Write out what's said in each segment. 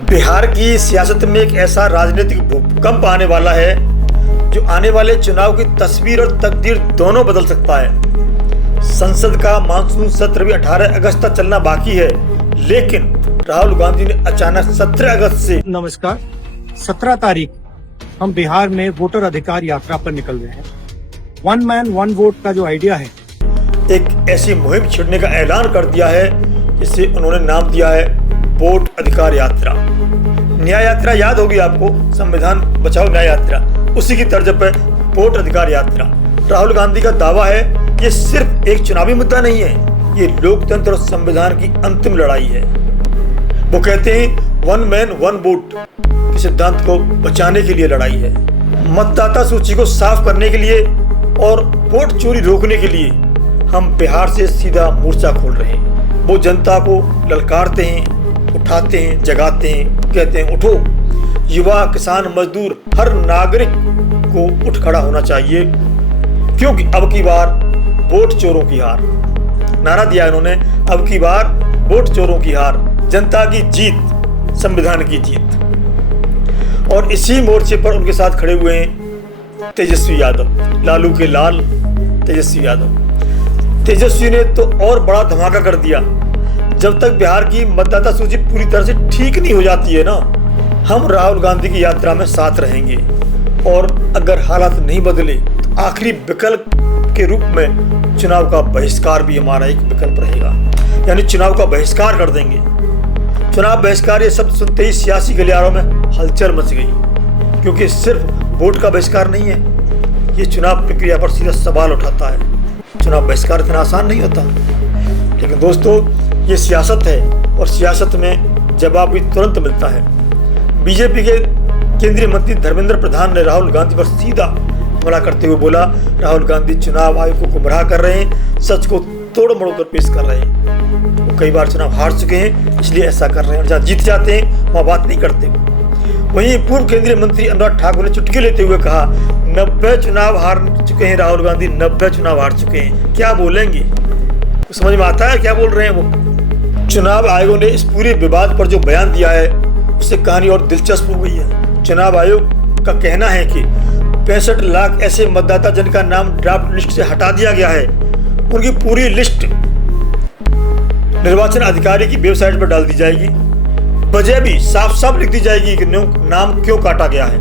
बिहार की सियासत में एक ऐसा राजनीतिक भूकंप आने वाला है जो आने वाले चुनाव की तस्वीर और तकदीर दोनों बदल सकता है। संसद का मानसून सत्र भी 18 अगस्त तक चलना बाकी है, लेकिन राहुल गांधी ने अचानक 17 अगस्त से नमस्कार 17 तारीख हम बिहार में वोटर अधिकार यात्रा पर निकल रहे हैं। वन मैन वन वोट का जो आइडिया है, एक ऐसी मुहिम छेड़ने का ऐलान कर दिया है जिसे उन्होंने नाम दिया है वोट अधिकार यात्रा। न्याय यात्रा याद होगी आपको, संविधान बचाओ न्याय यात्रा, उसी की तर्ज पर वोट अधिकार यात्रा। राहुल गांधी का दावा है ये सिर्फ एक चुनावी मुद्दा नहीं है, ये लोकतंत्र और संविधान की अंतिम लड़ाई है। वो कहते हैं वन मैन वन वोट के सिद्धांत को बचाने के लिए लड़ाई है। मतदाता सूची को साफ करने के लिए और वोट चोरी रोकने के लिए हम बिहार से सीधा मोर्चा खोल रहे हैं। वो जनता को ललकारते हैं, उठाते हैं, जगाते हैं, कहते हैं उठो। युवा, किसान, मजदूर, हर नागरिक को उठ खड़ा होना चाहिए, क्योंकि अब की बार वोट चोरों की हार। नारा दिया इन्होंने, अब की बार वोट चोरों की हार, जनता की जीत, संविधान की जीत। और इसी मोर्चे पर उनके साथ खड़े हुए हैं तेजस्वी यादव, लालू के लाल तेजस्वी यादव। तेजस्वी ने तो और बड़ा धमाका कर दिया, जब तक बिहार की मतदाता सूची पूरी तरह से ठीक नहीं हो जाती है ना, हम राहुल गांधी की यात्रा में साथ रहेंगे। और अगर हालात नहीं बदले तो आखिरी विकल्प के रूप में चुनाव का बहिष्कार भी हमारा एक विकल्प रहेगा, यानी चुनाव का बहिष्कार कर देंगे। चुनाव बहिष्कार ये शब्द सुनते ही सियासी गलियारों में हलचल मच गई, क्योंकि सिर्फ वोट का बहिष्कार नहीं है, ये चुनाव प्रक्रिया पर सीधा सवाल उठाता है। चुनाव बहिष्कार इतना आसान नहीं होता, लेकिन दोस्तों ये सियासत है और सियासत में जवाब भी तुरंत मिलता है। बीजेपी के केंद्रीय मंत्री धर्मेंद्र प्रधान ने राहुल गांधी पर सीधा हमला करते हुए बोला, राहुल गांधी चुनाव आयोग को गुमराह कर रहे हैं, सच को तोड़ मरोड़ कर पेश कर रहे हैं। वो कई बार चुनाव हार चुके हैं, इसलिए ऐसा कर रहे हैं, और जहाँ जीत जाते हैं वहाँ बात नहीं करते। वहीं पूर्व केंद्रीय मंत्री अनुराग ठाकुर ने चुटकी लेते हुए कहा, 90 चुनाव हार चुके हैं राहुल गांधी, 90 चुनाव हार चुके हैं, क्या बोलेंगे? समझ में आता है क्या बोल रहे हैं वो? चुनाव आयोग ने इस पूरे विवाद पर जो बयान दिया है उससे कहानी और दिलचस्प हो गई है। चुनाव आयोग का कहना है कि 65 लाख ऐसे मतदाता जिनका नाम ड्राफ्ट लिस्ट से हटा दिया गया है, उनकी पूरी लिस्ट निर्वाचन अधिकारी की वेबसाइट पर डाल दी जाएगी। वजह भी साफ साफ लिख दी जाएगी कि नाम क्यों काटा गया है।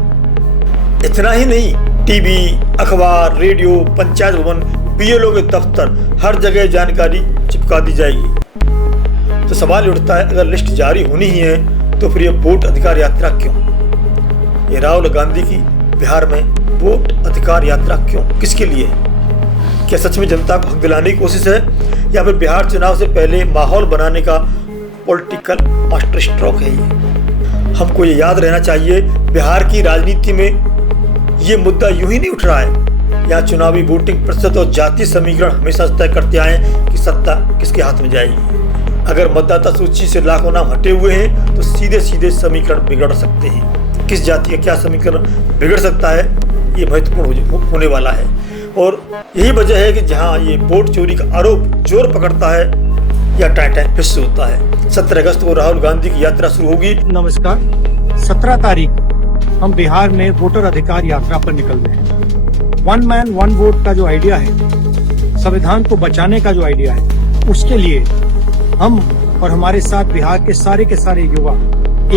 इतना ही नहीं, टीवी, अखबार, रेडियो, पंचायत भवन, बीएलओ के दफ्तर, हर जगह जानकारी चिपका दी जाएगी। तो सवाल उठता है, अगर लिस्ट जारी होनी ही है तो फिर ये वोट अधिकार यात्रा क्यों? ये राहुल गांधी की बिहार में वोट अधिकार यात्रा क्यों, किसके लिए? क्या सच में जनता को हक दिलाने की कोशिश है, या फिर बिहार चुनाव से पहले माहौल बनाने का पॉलिटिकल मास्टर स्ट्रोक है ये? हमको ये याद रहना चाहिए, बिहार की राजनीति में ये मुद्दा यूं ही नहीं उठ रहा है। यहाँ चुनावी वोटिंग प्रतिशत और जातीय समीकरण हमेशा तय करते आए कि सत्ता किसके हाथ में जाएगी। अगर मतदाता सूची से लाखों नाम हटे हुए हैं तो सीधे सीधे समीकरण बिगड़ सकते हैं। किस जाति का क्या समीकरण बिगड़ सकता है, ये महत्वपूर्ण होने वाला है। और यही वजह है कि जहाँ ये वोट चोरी का आरोप जोर पकड़ता है या टाइम फिर से होता है। 17 अगस्त को राहुल गांधी की यात्रा शुरू होगी। नमस्कार 17 तारीख हम बिहार में वोटर अधिकार यात्रा पर निकल रहे हैं। वन मैन वन वोट का जो आइडिया है, संविधान को बचाने का जो आइडिया है, उसके लिए हम और हमारे साथ बिहार के सारे युवा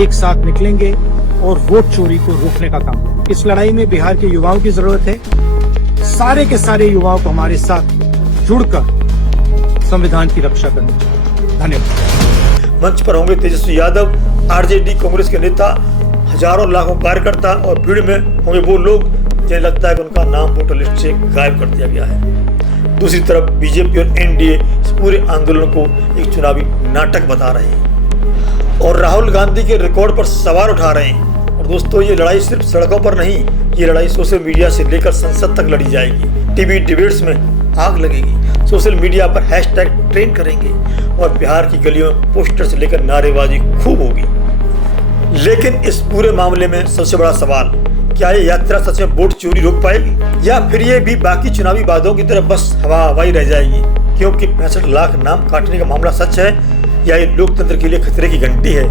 एक साथ निकलेंगे और वोट चोरी को रोकने का काम। इस लड़ाई में बिहार के युवाओं की जरूरत है। सारे के सारे युवाओं को हमारे साथ जुड़कर संविधान की रक्षा करनी चाहिए। धन्यवाद। मंच पर होंगे तेजस्वी यादव, आरजेडी कांग्रेस के नेता, हजारों लाखों कार्यकर्ता, और भीड़ में होंगे वो लोग जिन्हें लगता है कि उनका नाम वोटर लिस्ट से गायब कर दिया गया है। दूसरी तरफ बीजेपी और एनडीए इस पूरे आंदोलन को एक चुनावी नाटक बता रहे हैं और राहुल गांधी के रिकॉर्ड पर सवाल उठा रहे हैं। और दोस्तों, ये लड़ाई सिर्फ सड़कों पर नहीं, ये लड़ाई सोशल मीडिया से लेकर संसद तक लड़ी जाएगी। टीवी डिबेट्स में आग लगेगी, सोशल मीडिया पर हैशटैग ट्रेंड करेंगे और बिहार की गलियों में पोस्टर से लेकर नारेबाजी खूब होगी। लेकिन इस पूरे मामले में सबसे बड़ा सवाल, क्या ये यात्रा सच में वोट चोरी रोक पाएगी, या फिर ये भी बाकी चुनावी वादों की तरह बस हवाई रह जाएगी? क्योंकि 65 लाख नाम काटने का मामला सच है या ये लोकतंत्र के लिए खतरे की घंटी है,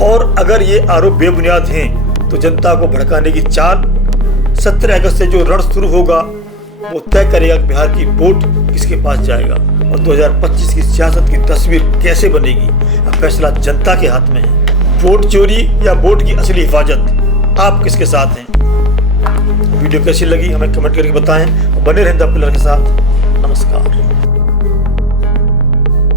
और अगर ये आरोप बेबुनियाद हैं तो जनता को भड़काने की चाल 17 अगस्त से जो रण शुरू होगा वो तय करेगा कि बिहार की वोट किसके पास जाएगा और 2025 की सियासत की तस्वीर कैसे बनेगी। अब फैसला जनता के हाथ में है। वोट चोरी या वोट की असली हिफाजत, आप किसके साथ हैं? वीडियो कैसी लगी हमें कमेंट करके बताएं और बने रहें द पिलर के साथ। नमस्कार।